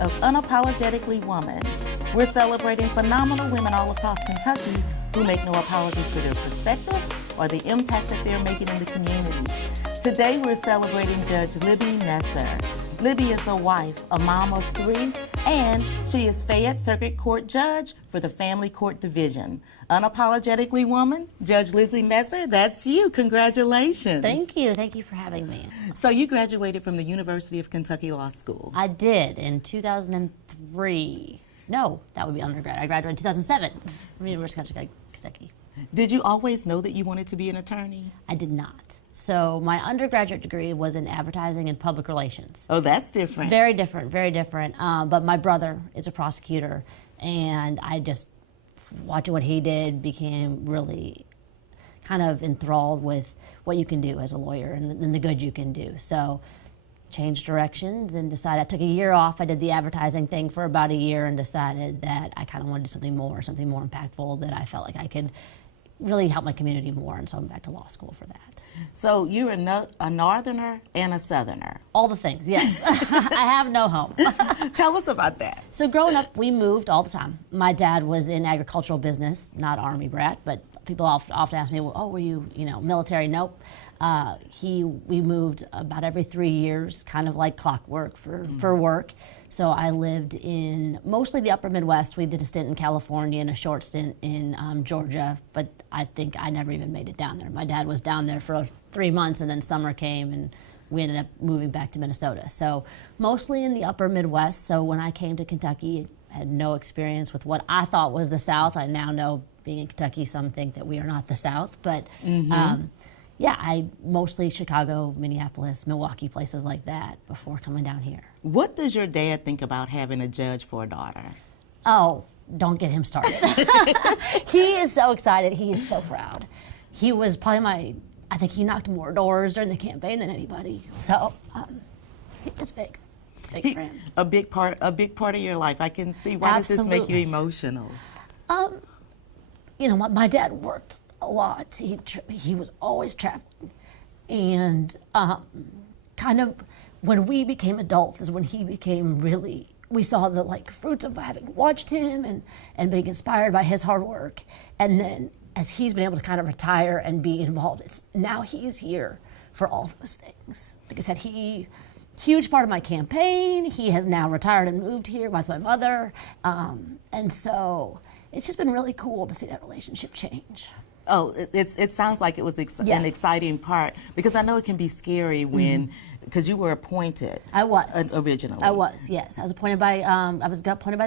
of Unapologetically Woman. We're celebrating phenomenal women all across Kentucky who make no apologies for their perspectives or the impacts that they're making in the community. Today we're celebrating Judge Libby Messer. Libby is a wife, a mom of 3, and she is Fayette Circuit Court Judge for the Family Court Division. Unapologetically Woman, Judge Libby Messer, that's you. Congratulations. Thank you. Thank you for having me. So you graduated from the University of Kentucky Law School. I did in 2003. No, that would be undergrad. I graduated in 2007 from the University of Kentucky. Did you always know that you wanted to be an attorney? I did not. So my undergraduate degree was in advertising and public relations. Oh, that's different. Very different, very different. But my brother is a prosecutor, and I just, watching what he did, became really kind of enthralled with what you can do as a lawyer and the good you can do. So changed directions and decided, I took a year off. I did the advertising thing for about a year and decided that I kind of wanted to do something more impactful, that I felt like I could really help my community more, and so I'm back to law school for that. So you're a northerner and a southerner. All the things, yes. I have no home. Tell us about that. So growing up, we moved all the time. My dad was in agricultural business, not Army brat, but people often ask me, well, oh, were you military? Nope. We moved about every 3 years, kind of like clockwork for work. So I lived in mostly the upper Midwest. We did a stint in California and a short stint in Georgia, but I think I never even made it down there. My dad was down there for 3 months, and then summer came, and we ended up moving back to Minnesota. So mostly in the upper Midwest. So when I came to Kentucky, I had no experience with what I thought was the South. I now know, being in Kentucky, some think that we are not the South, but yeah, I mostly Chicago, Minneapolis, Milwaukee, places like that before coming down here. What does your dad think about having a judge for a daughter? Oh, don't get him started. He is so excited. He is so proud. He was probably I think he knocked more doors during the campaign than anybody. So it's big. Big for him. A big part of your life. I can see. Why Absolutely. does this make you emotional? My dad worked a lot. He was always traveling, and kind of when we became adults is when he became really. We saw the fruits of having watched him and being inspired by his hard work, and then as he's been able to kind of retire and be involved, now he's here for all of those things. Like I said, huge part of my campaign. He has now retired and moved here with my mother, and so it's just been really cool to see that relationship change. Oh, it sounds like it was an exciting part, because I know it can be scary when, because you were appointed. I was originally. I was, yes. I was appointed by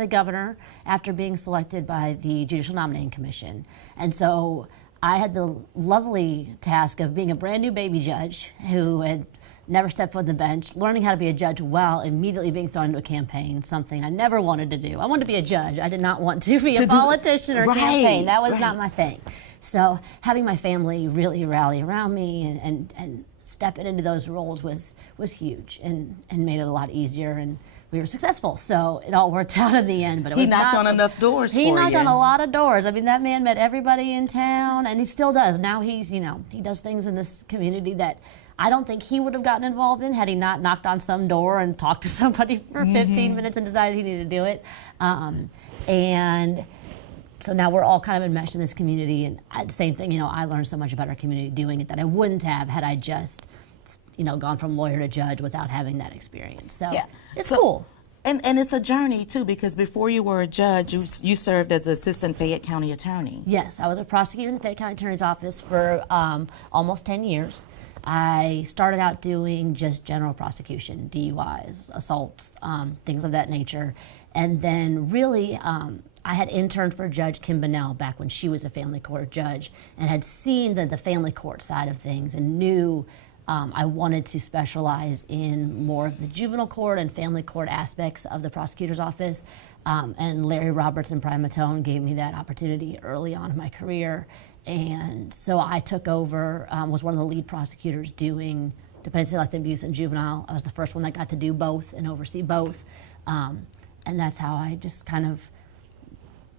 the governor after being selected by the Judicial Nominating Commission, and so I had the lovely task of being a brand new baby judge who had never stepped foot on the bench, learning how to be a judge while immediately being thrown into a campaign, something I never wanted to do. I wanted to be a judge. I did not want to be a politician or campaign. That was not my thing. So having my family really rally around me and step into those roles was huge and made it a lot easier, and we were successful. So it all worked out in the end. But he knocked on enough doors for you. He knocked on a lot of doors. I mean, that man met everybody in town, and he still does. Now he does things in this community that I don't think he would have gotten involved in had he not knocked on some door and talked to somebody for 15 minutes and decided he needed to do it. And so now we're all kind of enmeshed in this community, and same thing, I learned so much about our community doing it that I wouldn't have had I just, gone from lawyer to judge without having that experience. So yeah. It's cool. And it's a journey too, because before you were a judge, you served as assistant Fayette County attorney. Yes, I was a prosecutor in the Fayette County Attorney's Office for almost 10 years. I started out doing just general prosecution, DUIs, assaults, things of that nature. And then really, I had interned for Judge Kim Bonnell back when she was a family court judge, and had seen the family court side of things, and knew I wanted to specialize in more of the juvenile court and family court aspects of the prosecutor's office. And Larry Roberts and Brian Matone gave me that opportunity early on in my career. And so I took over, was one of the lead prosecutors doing dependency, selective abuse, and juvenile. I was the first one that got to do both and oversee both. And that's how I just kind of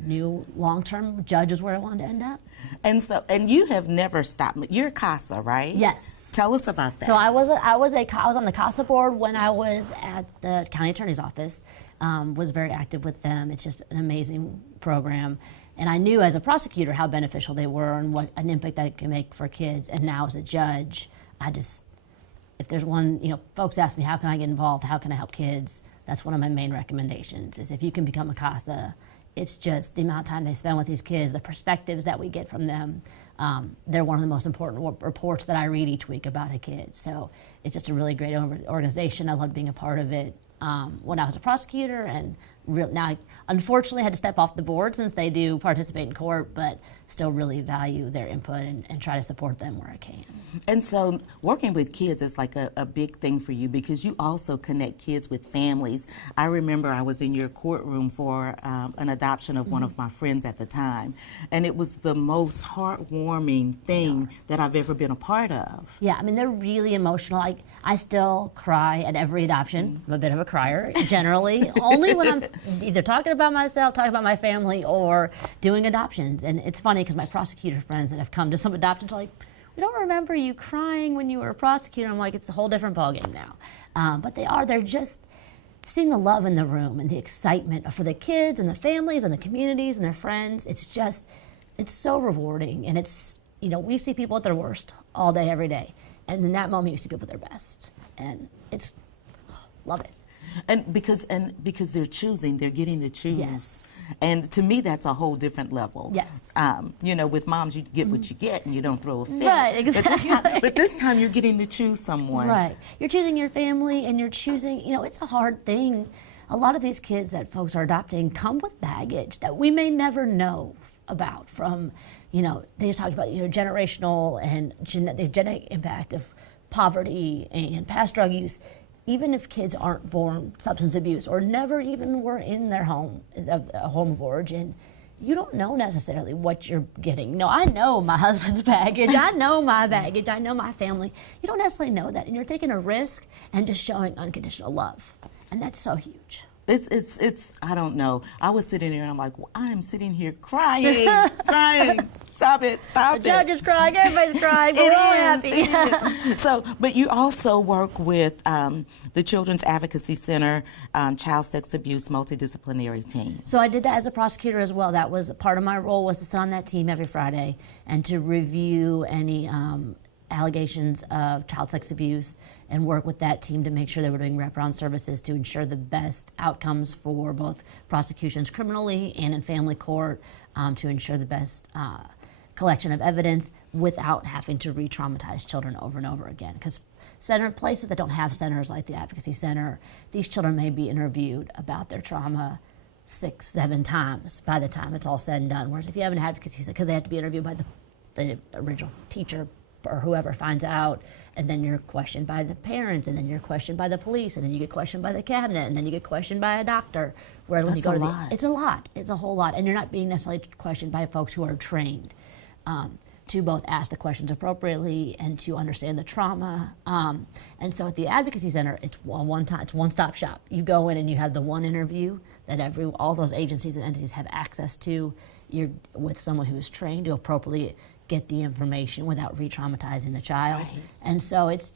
knew long-term judge is where I wanted to end up. And you have never stopped. You're CASA, right? Yes. Tell us about that. So I was on the CASA board when I was at the county attorney's office. Was very active with them. It's just an amazing program. And I knew as a prosecutor how beneficial they were and what an impact that can make for kids. And now as a judge, if there's one, folks ask me, how can I get involved? How can I help kids? That's one of my main recommendations is if you can become a CASA, it's just the amount of time they spend with these kids, the perspectives that we get from them. They're one of the most important reports that I read each week about a kid. So it's just a really great organization. I love being a part of it. When I was a prosecutor, and now I unfortunately had to step off the board since they do participate in court, but still really value their input and try to support them where I can. And so working with kids is like a big thing for you because you also connect kids with families. I remember I was in your courtroom for an adoption of one of my friends at the time, and it was the most heartwarming thing that I've ever been a part of. Yeah, I mean, they're really emotional. I still cry at every adoption. I'm a bit of a crier, generally, only when I'm either talking about myself, talking about my family, or doing adoptions. And it's funny because my prosecutor friends that have come to some adoptions are like, we don't remember you crying when you were a prosecutor. I'm like, it's a whole different ballgame now. But they're just seeing the love in the room and the excitement for the kids and the families and the communities and their friends. It's so rewarding. And we see people at their worst all day, every day. And in that moment, you see people at their best. And love it. And because they're getting to choose. Yes. And to me, that's a whole different level. Yes. With moms, you get what you get and you don't throw a fit. Right, exactly. But this time you're getting to choose someone. Right. You're choosing your family and you're choosing, it's a hard thing. A lot of these kids that folks are adopting come with baggage that we may never know about from, they're talking about, generational and the genetic impact of poverty and past drug use. Even if kids aren't born substance abuse or never even were in their home of origin, you don't know necessarily what you're getting. No, I know my husband's baggage. I know my baggage. I know my family. You don't necessarily know that, and you're taking a risk and just showing unconditional love, and that's so huge. It's I don't know. I was sitting there and I'm like, well, I'm sitting here crying. Stop it. The judge is crying, everybody's crying, we're all happy. So, but you also work with the Children's Advocacy Center, Child Sex Abuse Multidisciplinary Team. So I did that as a prosecutor as well. That was part of my role, was to sit on that team every Friday and to review any allegations of child sex abuse and work with that team to make sure they were doing wraparound services to ensure the best outcomes for both prosecutions criminally and in family court, to ensure the best collection of evidence without having to re-traumatize children over and over again. Because places that don't have centers like the Advocacy Center, these children may be interviewed about their trauma 6-7 times by the time it's all said and done. Whereas if you have an advocacy center, because they have to be interviewed by the original teacher or whoever finds out, and then you're questioned by the parents, and then you're questioned by the police, and then you get questioned by the cabinet, and then you get questioned by a doctor. Where when you go it's a lot. It's a whole lot, and you're not being necessarily questioned by folks who are trained to both ask the questions appropriately and to understand the trauma. And so at the Advocacy Center, it's one-stop shop. You go in and you have the one interview that all those agencies and entities have access to. You're with someone who is trained to appropriately get the information without re-traumatizing the child. Right. And so it's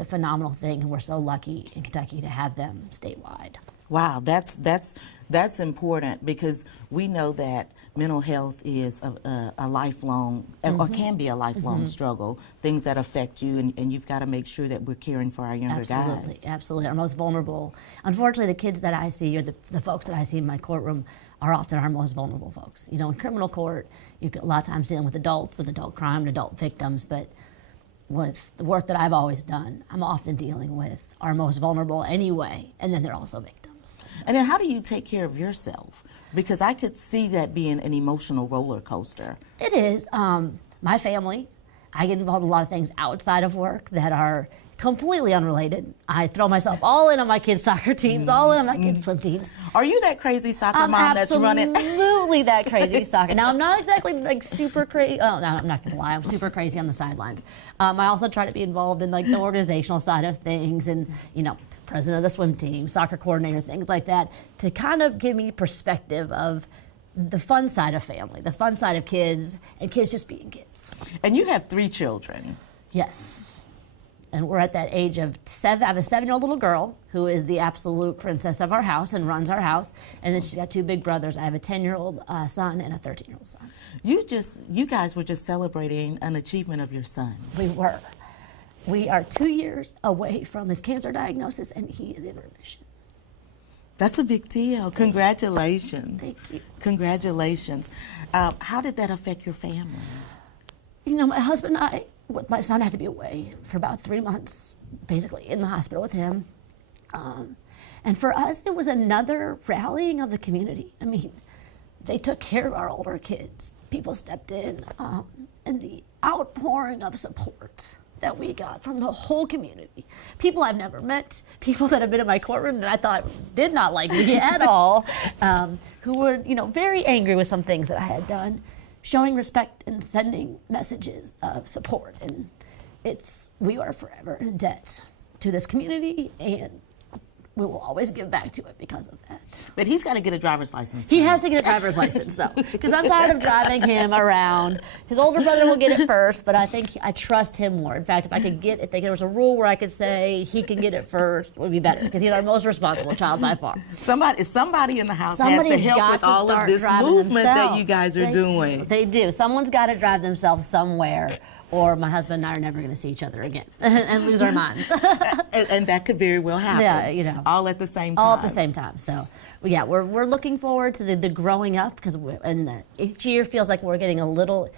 a phenomenal thing, and we're so lucky in Kentucky to have them statewide. Wow, that's important, because we know that mental health is a lifelong, or can be a lifelong struggle, things that affect you, and you've got to make sure that we're caring for our younger guys. Absolutely, our most vulnerable. Unfortunately, the kids that I see, or the folks that I see in my courtroom, are often our most vulnerable folks. In criminal court, you get a lot of times dealing with adults and adult crime and adult victims, but with the work that I've always done, I'm often dealing with our most vulnerable anyway, and then they're also victims. And then how do you take care of yourself? Because I could see that being an emotional roller coaster. It is. My family, I get involved in a lot of things outside of work that are completely unrelated. I throw myself all in on my kids' soccer teams, all in on my kids' swim teams. Are you that crazy soccer mom that's running? Absolutely that crazy soccer. Now, I'm not exactly super crazy. Oh, no, I'm not going to lie. I'm super crazy on the sidelines. I also try to be involved in the organizational side of things, and president of the swim team, soccer coordinator, things like that, to kind of give me perspective of the fun side of family, the fun side of kids, and kids just being kids. And you have 3 children. Yes. And we're at that age of 7. I have a 7-year-old little girl who is the absolute princess of our house and runs our house. And then she's got 2 big brothers. I have a 10-year-old son and a 13-year-old son. You guys were just celebrating an achievement of your son. We were. We are 2 years away from his cancer diagnosis, and he is in remission. That's a big deal. Congratulations. Thank you. Congratulations. How did that affect your family? You know, my husband and I, with my son, had to be away for about 3 months, basically in the hospital with him. And for us, it was another rallying of the community. I mean, they took care of our older kids. People stepped in, and the outpouring of support that we got from the whole community. People I've never met, people that have been in my courtroom that I thought did not like me at all, who were, you know, very angry with some things that I had done, showing respect and sending messages of support. And we are forever in debt to this community, and we will always give back to it because of that. But he's got to get a driver's license. He has to get a driver's license, though, because I'm tired of driving him around. His older brother will get it first, but I think I trust him more. In fact, if there was a rule where I could say he can get it first, it would be better, because he's our most responsible child by far. Somebody in the house has to help with all of this movement that you guys are doing. They do. Someone's got to drive themselves somewhere, or my husband and I are never going to see each other again and lose our minds. and that could very well happen. Yeah, you know. All at the same time. All at the same time. So, yeah, we're looking forward to the growing up, because each year feels like we're getting a little.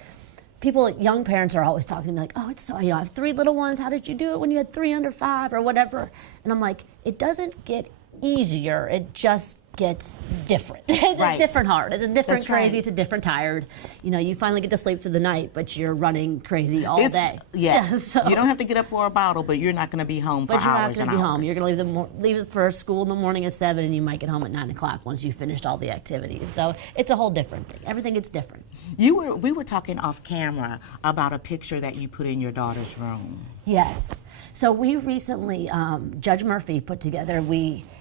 Young parents are always talking to me like, oh, it's so, you know, I have 3 little ones. How did you do it when you had 3 under 5 or whatever? And I'm like, it doesn't get easier. It just gets different. It's a different hard. It's a different crazy. Right. It's a different tired. You know, you finally get to sleep through the night, but you're running crazy all day. Yeah. So, you don't have to get up for a bottle, but you're not going to be home for hours and hours. But you're not going to be home. You're going to leave it for school in the morning at 7, and you might get home at 9 o'clock once you've finished all the activities. So it's a whole different thing. Everything gets different. We were talking off camera about a picture that you put in your daughter's room. Yes. So we recently, Judge Murphy put together,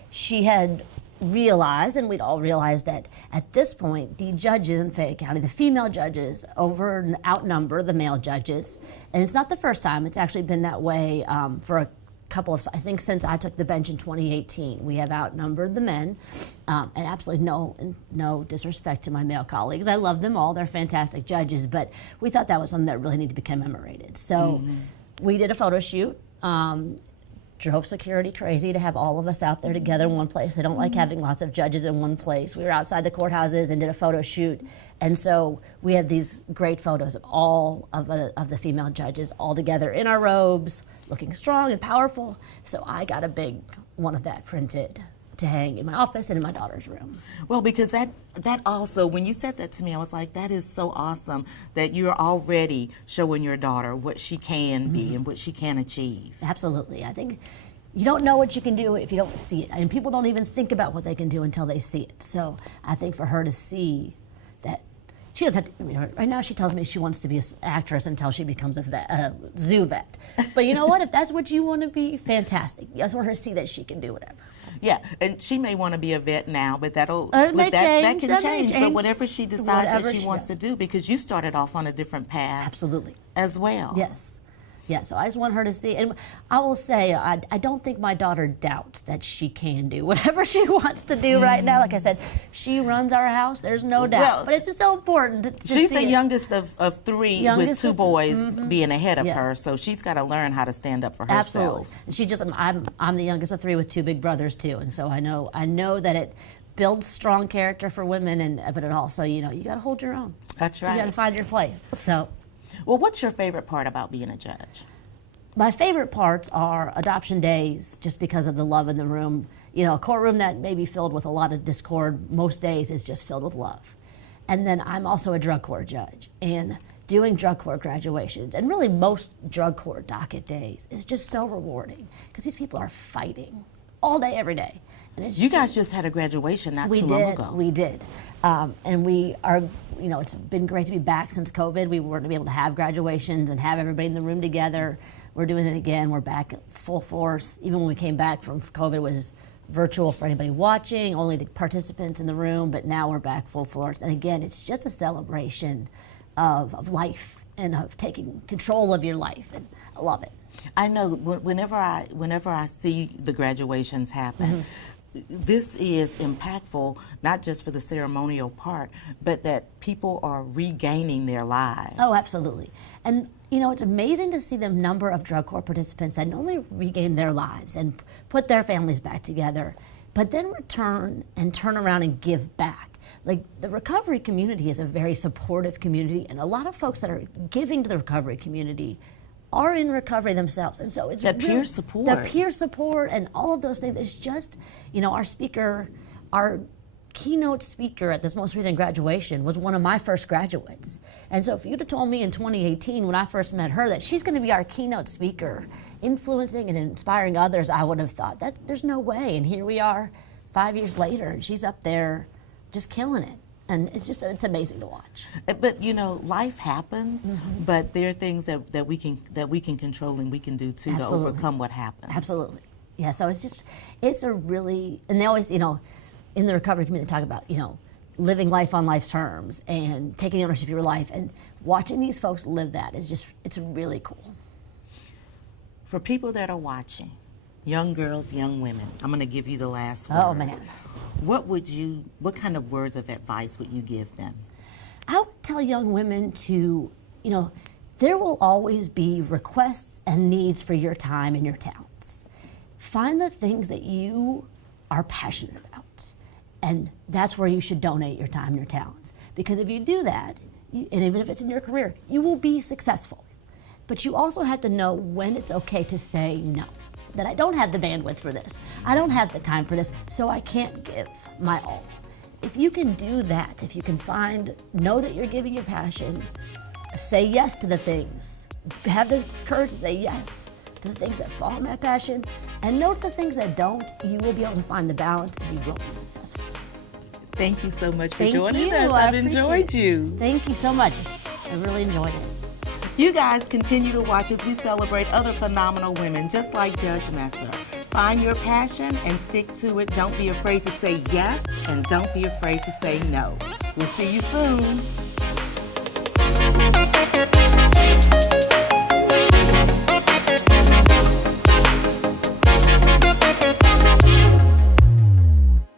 she had realized, and we'd all realized, that at this point the judges in Fayette County, the female judges, outnumber the male judges. And it's not the first time. It's actually been that way for a couple of, I think since I took the bench in 2018. We have outnumbered the men, and absolutely no disrespect to my male colleagues. I love them all. They're fantastic judges, but we thought that was something that really needed to be commemorated. So we did a photo shoot. Drove security crazy to have all of us out there together in one place. They don't like having lots of judges in one place. We were outside the courthouses and did a photo shoot. And so we had these great photos of all of the female judges all together in our robes, looking strong and powerful. So I got a big one of that printed to hang in my office and in my daughter's room. Well, because that also, when you said that to me, I was like, that is so awesome that you're already showing your daughter what she can be and what she can achieve. Absolutely. I think you don't know what you can do if you don't see it. And people don't even think about what they can do until they see it. So I think for her to see that, she doesn't have to, right now she tells me she wants to be an actress until she becomes a zoo vet. But you know what? If that's what you want to be, fantastic. I just want her to see that she can do whatever. Yeah, and she may want to be a vet now, but that can change. But whatever she decides that she wants to do, because you started off on a different path. Absolutely. As well. Yes. Yeah, so I just want her to see, and I will say, I don't think my daughter doubts that she can do whatever she wants to do right now. Like I said, she runs our house, there's no doubt. Well, but it's just so important to she's see the youngest of 3 with 2 boys being ahead of her, so she's got to learn how to stand up for herself. Absolutely. And she just, I'm the youngest of 3 with 2 big brothers too, and so I know that it builds strong character for women, but it also, you got to hold your own. That's right. You got to find your place. So. Well, what's your favorite part about being a judge? My favorite parts are adoption days, just because of the love in the room. A courtroom that may be filled with a lot of discord most days is just filled with love. And then I'm also a drug court judge, and doing drug court graduations, and really most drug court docket days, is just so rewarding, because these people are fighting all day, every day. And you guys just had a graduation not too long ago. We did. And we are, it's been great to be back since COVID. We weren't able to have graduations and have everybody in the room together. We're doing it again. We're back at full force. Even when we came back from COVID, it was virtual for anybody watching, only the participants in the room, but now we're back full force. And again, it's just a celebration of life and of taking control of your life, and I love it. I know whenever I see the graduations happen, this is impactful, not just for the ceremonial part, but that people are regaining their lives. Oh, absolutely. And you know, it's amazing to see the number of drug court participants that not only regain their lives and put their families back together, but then return and turn around and give back. Like, the recovery community is a very supportive community, and a lot of folks that are giving to the recovery community are in recovery themselves. And so it's that peer support. The peer support and all of those things. It's just, you know, our keynote speaker at this most recent graduation was one of my first graduates. And so if you'd have told me in 2018 when I first met her that she's going to be our keynote speaker, influencing and inspiring others, I would have thought that there's no way. And here we are 5 years later, and she's up there just killing it. And it's amazing to watch. But you know, life happens, but there are things that we can control and we can do too. Absolutely. To overcome what happens. Absolutely. Yeah, so it's a really, and they always, you know, in the recovery community talk about, you know, living life on life's terms and taking ownership of your life, and watching these folks live that is just, it's really cool. For people that are watching, young girls, young women, I'm going to give you the last word. Oh, man. What kind of words of advice would you give them? I would tell young women to, you know, there will always be requests and needs for your time and your talents. Find the things that you are passionate about, and that's where you should donate your time and your talents. Because if you do that, and even if it's in your career, you will be successful. But you also have to know when it's okay to say no. That I don't have the bandwidth for this. I don't have the time for this, so I can't give my all. If you can do that, if you can know that you're giving your passion, say yes to the things, have the courage to say yes to the things that follow my passion, and note the things that don't, you will be able to find the balance and you will be successful. Thank you so much for Thank joining you. us. I've enjoyed you. Thank you so much. I really enjoyed it. You guys continue to watch as we celebrate other phenomenal women just like Judge Messer. Find your passion and stick to it. Don't be afraid to say yes, and don't be afraid to say no. We'll see you soon.